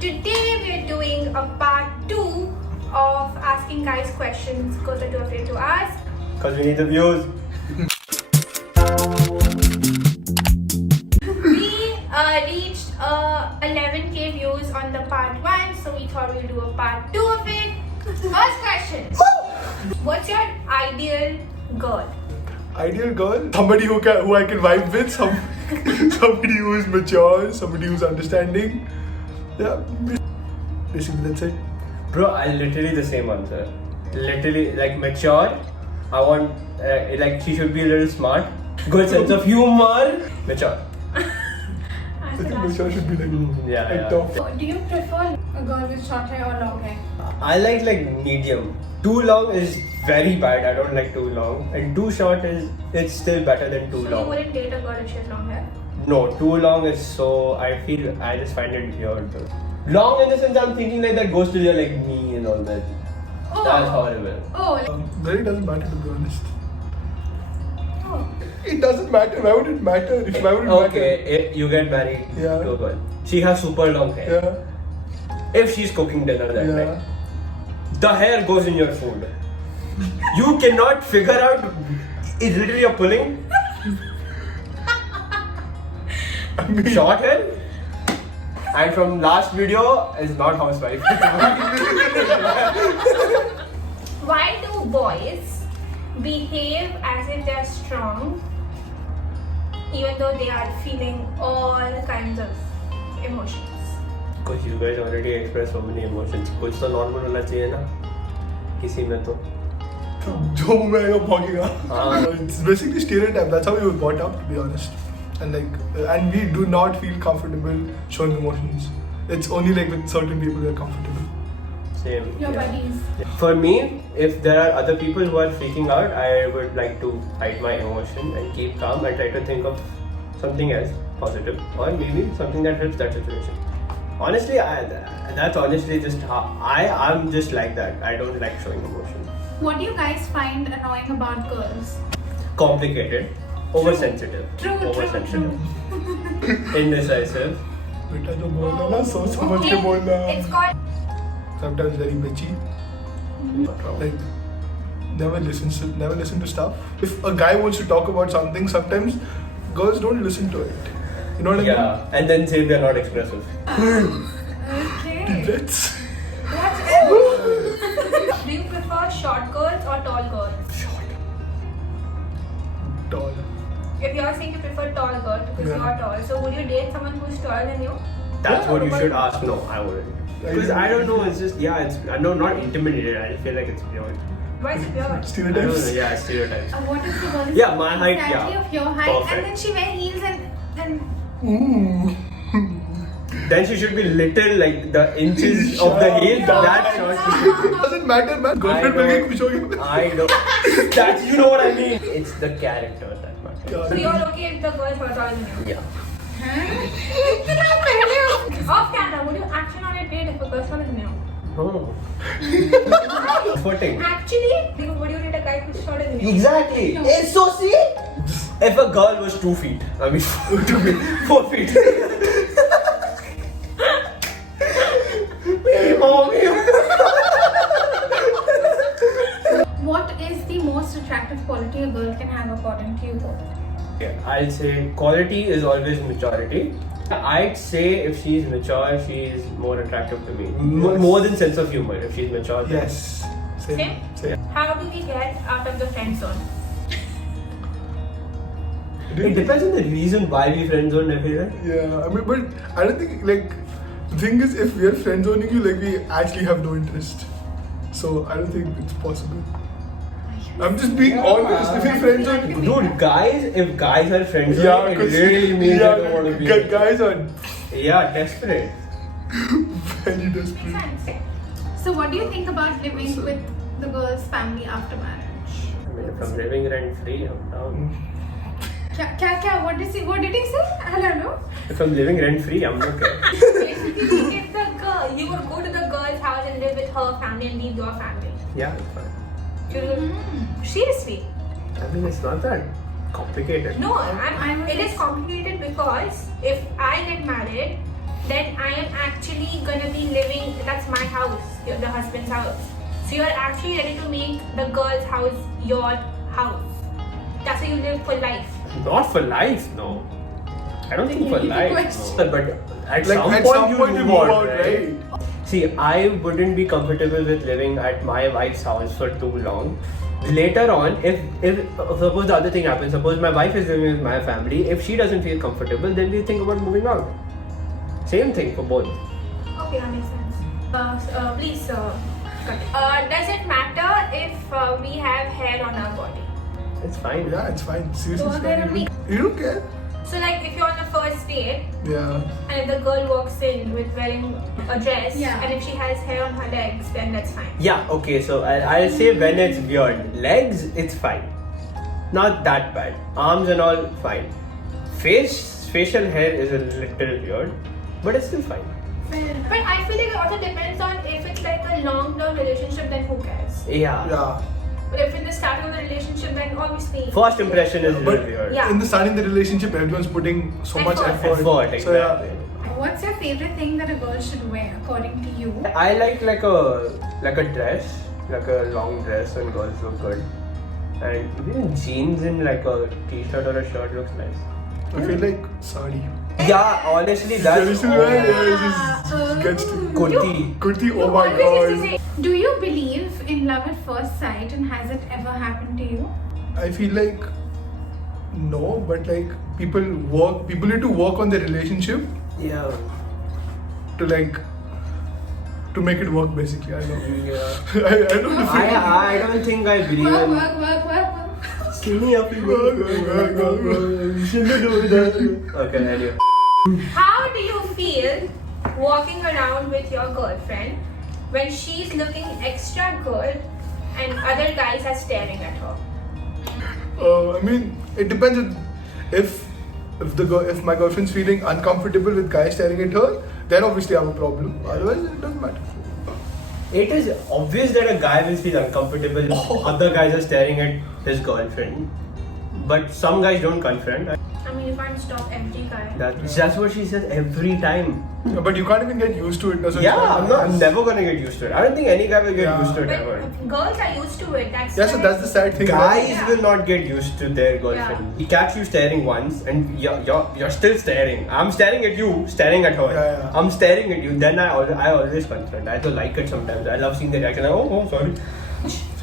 Today we're doing a part 2 of asking guys questions girls are too afraid to ask. Because we need the views. We reached 11k views on the part 1, so we thought we'll do a part 2 of it. First question. What's your ideal girl? Ideal girl? Somebody who I can vibe with, somebody who is mature, somebody who's understanding. Yeah, basically that's it. Bro, I literally the same answer. Literally, like mature. I want, like she should be a little smart. Good sense of humor. Mature. I think mature should be like top. So, do you prefer a girl with short hair or long hair? I like medium. Too long is very bad. I don't like too long. And too short it's still better than too So long. you wouldn't date a girl if she has long hair? No, too long is so. I just find it weird. Long in the sense I'm thinking like that goes to your like knee and all that. Oh. That's horrible. Oh. Really doesn't matter, to be honest. Oh. It doesn't matter. Why would it matter? Why would it matter? Okay, if you get married Yeah. to a girl. She has super long hair. Yeah. If she's cooking dinner that Yeah. night, the hair goes in your food. You cannot figure out. It's literally a pulling. I mean, Short hair. And from last video is not housewife. Why do boys behave as if they're strong even though they are feeling all kinds of emotions? Because you guys already express so many emotions. कुछ तो normal होना चाहिए ना किसी में तो. जो मुंह में आएगा भागेगा. हाँ. It's basically stereotype. That's how we were brought up, to be honest. And and we do not feel comfortable showing emotions. It's only like with certain people we're comfortable. Same. Your yeah. buddies. For me, if there are other people who are freaking out, I would like to hide my emotion and keep calm and try to think of something else positive or maybe something that helps that situation. Honestly, that's honestly just how I'm just like that. I don't like showing emotion. What do you guys find annoying about girls? Complicated, oversensitive, True. indecisive. बेटा जो बोलना ना सोच समझ के बोलना. It's called. Sometimes very bitchy. Like never listen to stuff. If a guy wants to talk about something, sometimes girls don't listen to it. You know what I mean? Yeah, and then say they're not expressive. Okay. Let's. That's it. Do you prefer short girls or tall girls? Tall. If you're saying you prefer tall girls because Yeah. you're tall, so would you date someone who's taller than you? That's Yeah, what you but- should ask. No, I wouldn't. Because I don't know. It's just I'm not intimidated. I just feel like it's weird. Why is it weird? I don't know. Stereotypes. Yeah, stereotypes. What if the girl is Yeah, my height, exactly yeah. of your height Perfect. and then she wears heels and Ooh. Then she should be little, like the inches of the heel. Yeah. That short. Doesn't matter, man. Girlfriend I मिल गई know. खुश हो गई. I know. That's you know what I mean. It's the character that matters. Yeah. so you're okay if the girl is taller than you? Yeah. Off camera, would you actually not date if a girl is taller than you? Oh. Footing. Actually, would you date a guy who's shorter than you? Exactly. It's so see. If a girl was 2 feet, I mean 4 feet. What is the most attractive quality a girl can have according to you both? Yeah, I'd say quality is always maturity. I'd say if she's mature, she's more attractive to me. Yes. More than sense of humor. If she's mature, then- Yes. Same? How do we get out of the friend zone? It depends on the reason why we friend zone. I feel like. Yeah, I mean, but I don't think the thing is, if we are friend zoning you, we actually have no interest. So I don't think it's possible. I'm just being honest. If you're friend zoning, Dude, if guys are friends, it 'cause- really means they don't want to be. Guys are Yeah, desperate. very desperate. Sense. So what do you think about living with the girl's family after marriage? I mean, if I'm living rent free, I'm down. What did he say? Hello? If I'm living rent free, I'm okay. Basically, if the girl, you would go to the girl's house and live with her family and leave your family. Yeah, it's fine. Seriously? I mean, it's not that complicated. No, it is complicated because if I get married, then I am actually gonna be living, that's my house, the husband's house. So you're actually ready to make the girl's house your house. That's how you live for life. Not for life, no. I don't think for life. No. But at Like some at point some you point you move move out, out, right? right? See, I wouldn't be comfortable with living at my wife's house for too long. Later on, if suppose the other thing happens, suppose my wife is living with my family, if she doesn't feel comfortable, then we think about moving out. Same thing for both. Okay, that makes sense. Please, cut it. Does it matter if we have hair on our body? It's fine. Yeah, it's fine. Seriously, So it's then fine. we- You don't care. So like if you're on a first date Yeah. and if the girl walks in with wearing a dress Yeah. and if she has hair on her legs, then that's fine. Yeah, okay, so I'll say when it's weird. Legs, it's fine. Not that bad. Arms and all, fine. Facial hair is a little weird, but it's still fine. But I feel like it also depends on if it's like a long-term relationship, then who cares? Yeah. Yeah. But if in the starting of the relationship, then obviously. First impression is a But little weird. Yeah. in the starting the relationship, everyone's putting so much Effort. effort. Effort, So yeah. exactly. What's your favorite thing that a girl should wear according to you? I like a dress, like a long dress, and girls look good. And even jeans in like a t-shirt or a shirt looks nice. I feel like sari. Yeah, honestly, that's Traditional wear, yeah, just gets to kurti. Kurti, You oh my always used to god. say, Do you believe in love at first sight and has it ever happened to you? I feel like no, but like people need to work on their relationship Yeah. to make it work basically. I don't know. Yeah. I don't know. I don't think I believe in. Work. Skinny up You shouldn't do that. Okay, anyway. how do you feel walking around with your girlfriend when she's looking extra good and other guys are staring at her? I mean, it depends on if my girlfriend's feeling uncomfortable with guys staring at her, then obviously I have a problem. Otherwise, it doesn't matter. It is obvious that a guy will feel uncomfortable if other guys are staring at his girlfriend. But some guys don't confront. I mean, you can't stop every guy. That's what she says every time. But you can't even get used to it. So it's Yeah, not I'm nice. never gonna get used to it. I don't think any guy will get Yeah. used to it But ever. girls are used to it. That's Yeah, so why- that's the sad thing. Guys Yeah. will not get used to their girlfriend. Yeah. He catch you staring once and you're still staring. I'm staring at you, staring at her. Yeah. I'm staring at you. Then I always confront. I don't like it sometimes. I love seeing the reaction. Like, oh, sorry.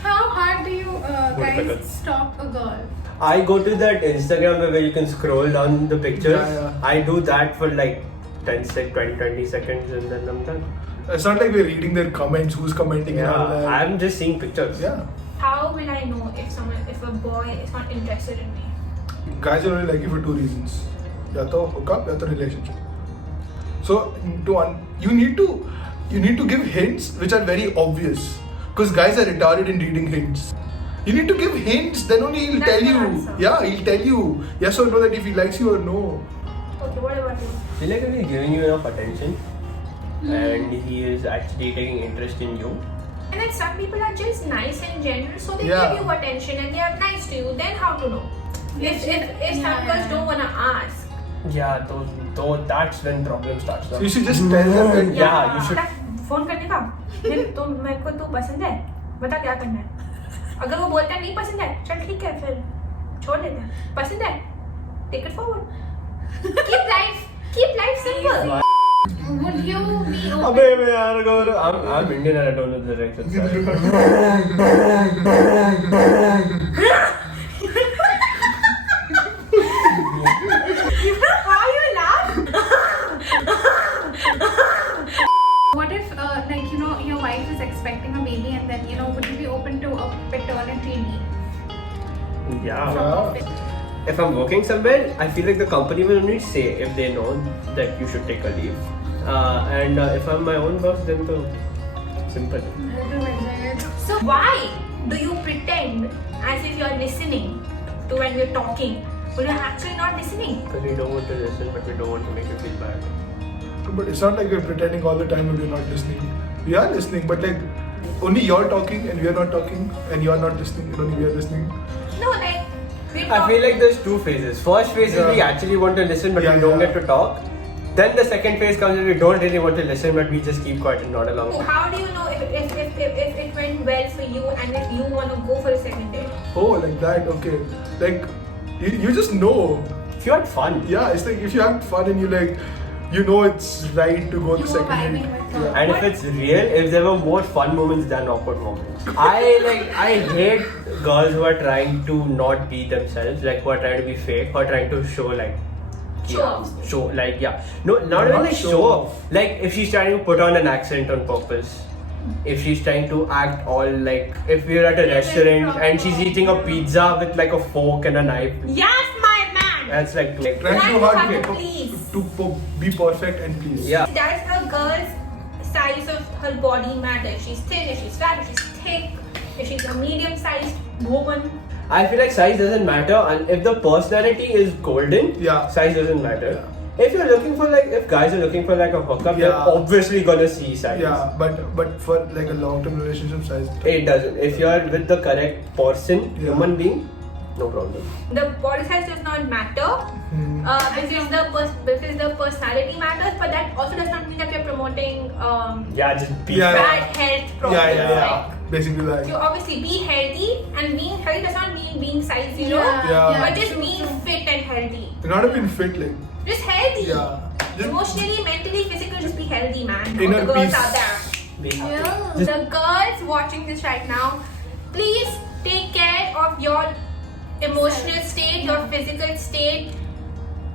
How hard do you better. guys stalk a girl? I go to that Instagram where you can scroll down the pictures. Yeah. I do that for like 20 seconds and then I'm done. It's not like we're reading their comments, who's commenting and all Yeah, that. I'm just seeing pictures. Yeah. How will I know if a boy is not interested in me? Guys are only like you for two reasons. Ya to hook up, ya to relationship. So you need to give hints which are very obvious. Because guys are retarded in reading hints. You need to give hints, then only he'll That's tell the you. answer. Yeah, he'll tell you. Yes or no, that if he likes you or no. Okay, what about you? I feel like if he's giving you enough attention and he is actually taking interest in you. And then some people are just nice in general, so they Yeah. give you attention and they are nice to you. Then how to know? If some Yeah. girls don't wanna ask. Yeah, though that's when problem starts. So you should just tell them that Yeah, you should. Phone करने का तो मेरे को तू पसंद है बता क्या करना है अगर वो बोलता है नहीं पसंद है चल ठीक है फिर छोड़ देते हैं पसंद है take it forward keep life simple. Would you be open? अबे मैं यार गौर I'm Indian and I don't know the directions. Why you laugh? What if, your wife is expecting a baby and then, would you be open to a paternity leave? Yeah. If I'm working somewhere, I feel like the company will only say if they know that you should take a leave. And if I'm my own boss, then so simple. So why do you pretend as if you're listening to when we're talking, but you're actually not listening? Because we don't want to listen, but we don't want to make you feel bad. But it's not like we're pretending all the time when we're not listening. We are listening, but like only you're talking and we are not talking, and you're not listening and only we are listening. No, like we I feel like there's two phases. First phase is we Yeah. actually want to listen, but Yeah, we don't yeah. get to talk. Then the second phase comes when we don't really want to listen, but we just keep quiet and nod along. How do you know if it went well for you and if you want to go for a second date? Oh, like that. Okay. Like you just know. If you had fun. Yeah, it's like if you have fun and you like, you know it's right to go the You were second vibing date. with her. And if it's real, if there were more fun moments than awkward moments. I hate girls who are trying to not be themselves, like who are trying to be fake, or trying to show like Show off. show like no, not Not even like show show off. off. Like if she's trying to put on an accent on purpose, if she's trying to act all like if we're at a Yeah, restaurant proper. and she's eating a pizza with like a fork and a knife, Yes, my man. that's like too. Trying Trying too to hard have to, to please. be perfect and please. Yeah. Does a girl's size of her body matter? If she's thin, if she's fat, if she's thick, if she's a medium-sized woman. I feel like size doesn't matter, and if the personality is golden, Yeah. size doesn't matter. If you're looking for like, if guys are looking for like a hookup, they're Yeah. obviously gonna see size. Yeah, but for like a long-term relationship, size. It doesn't. If you're with the correct person, Yeah. human being, no problem. The body size does not matter. Hmm. Because the personality matters, but that also does not mean that you're promoting Yeah, just be. Yeah. bad health problems. Yeah. Like, Basically like. you obviously be healthy, and being healthy does not mean being size zero, Yeah. but just true, being true. fit and healthy. Not even fit like. Just healthy. Yeah. Just- Emotionally, mentally, physically, just be healthy, man. All Inner the girls peace. out there. Be happy. Yeah. Just The girls watching this right now, please take care of your emotional state, your physical state.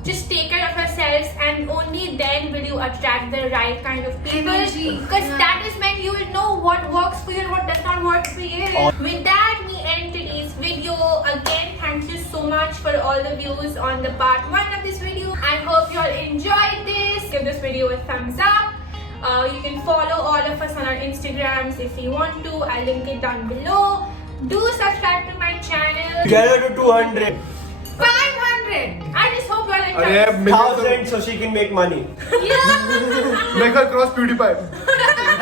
Just take care of yourselves, and only then will you attract the right kind of people. Energy. Because Yeah. that is when you will know what works for you and what does not work for you. With that, we end today's video. Again, thank you so much for all the views on the part 1 of this video. I hope you all enjoyed this. Give this video a thumbs up. You can follow all of us on our Instagrams if you want to. I'll link it down below. Do subscribe to my channel. get her to 200, 500. I just hope you all enjoy. अरे this. make 1000, so she can make money. Yeah. her cross PewDiePie.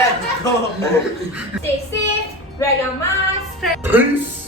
Let's go. Stay safe. Wear your mask. Peace.